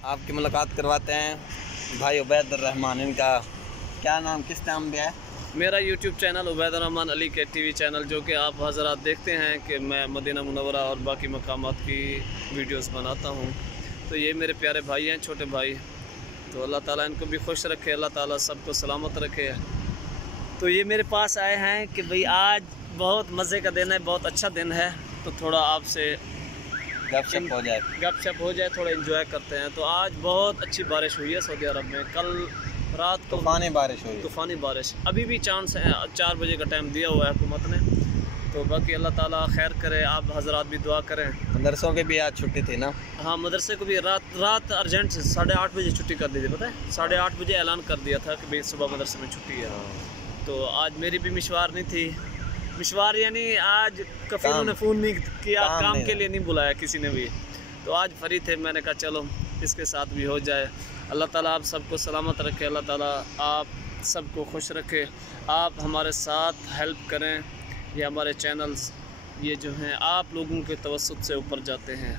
आपकी मुलाकात करवाते हैं भाई उबैद रहमान। इनका क्या नाम, किस नाम पे है? मेरा यूट्यूब चैनल उबैद रहमान अली के टीवी चैनल, जो कि आप हज़रात देखते हैं कि मैं मदीना मुनव्वरा और बाकी मकामात की वीडियोस बनाता हूँ। तो ये मेरे प्यारे भाई हैं, छोटे भाई। तो अल्लाह ताला इनको भी खुश रखे, अल्लाह ताला सबको सलामत रखे। तो ये मेरे पास आए हैं कि भाई आज बहुत मज़े का दिन है, बहुत अच्छा दिन है, तो थोड़ा आपसे गपशप हो जाए, थोड़ा एंजॉय करते हैं। तो आज बहुत अच्छी बारिश हुई है सऊदी अरब में। कल रात को तूफ़ानी बारिश हुई, तूफ़ानी बारिश। अभी भी चांस है, 4 बजे का टाइम दिया हुआ है हुकूमत ने। तो बाकी अल्लाह ताला खैर करे, आप हजरात भी दुआ करें। मदरसों की भी आज छुट्टी थी ना? हाँ, मदरसे को भी रात अर्जेंट से 8:30 बजे छुट्टी कर दी थी। पता है 8:30 बजे ऐलान कर दिया था कि भाई सुबह मदरसे में छुट्टी है। तो आज मेरी भी मिशवार नहीं थी, मिशवार यानी आज कफीलों ने फ़ोन नहीं किया, काम के लिए नहीं बुलाया किसी ने भी। तो आज फ्री थे, मैंने कहा चलो इसके साथ भी हो जाए। अल्लाह ताला आप सबको सलामत रखे, अल्लाह ताला आप सबको खुश रखे। आप हमारे साथ हेल्प करें, ये हमारे चैनल्स ये जो हैं आप लोगों के तवस्सुत से ऊपर जाते हैं।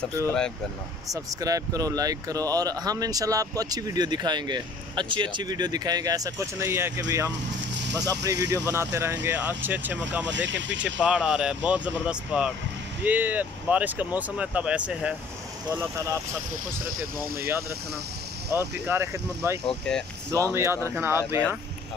सब्सक्राइब करना, सब्सक्राइब करो, लाइक करो, और हम इंशाल्लाह आपको अच्छी वीडियो दिखाएंगे, अच्छी वीडियो दिखाएंगे। ऐसा कुछ नहीं है कि भाई हम बस अपनी वीडियो बनाते रहेंगे। अच्छे मकाम देखें, पीछे पहाड़ आ रहा है, बहुत ज़बरदस्त पहाड़। ये बारिश का मौसम है तब ऐसे है। तो अल्लाह ताला आप सबको खुश रखे, दुआओं में याद रखना। और की कार खिदमत भाई, ओके, दुआओं में याद रखना आप भी। हाँ।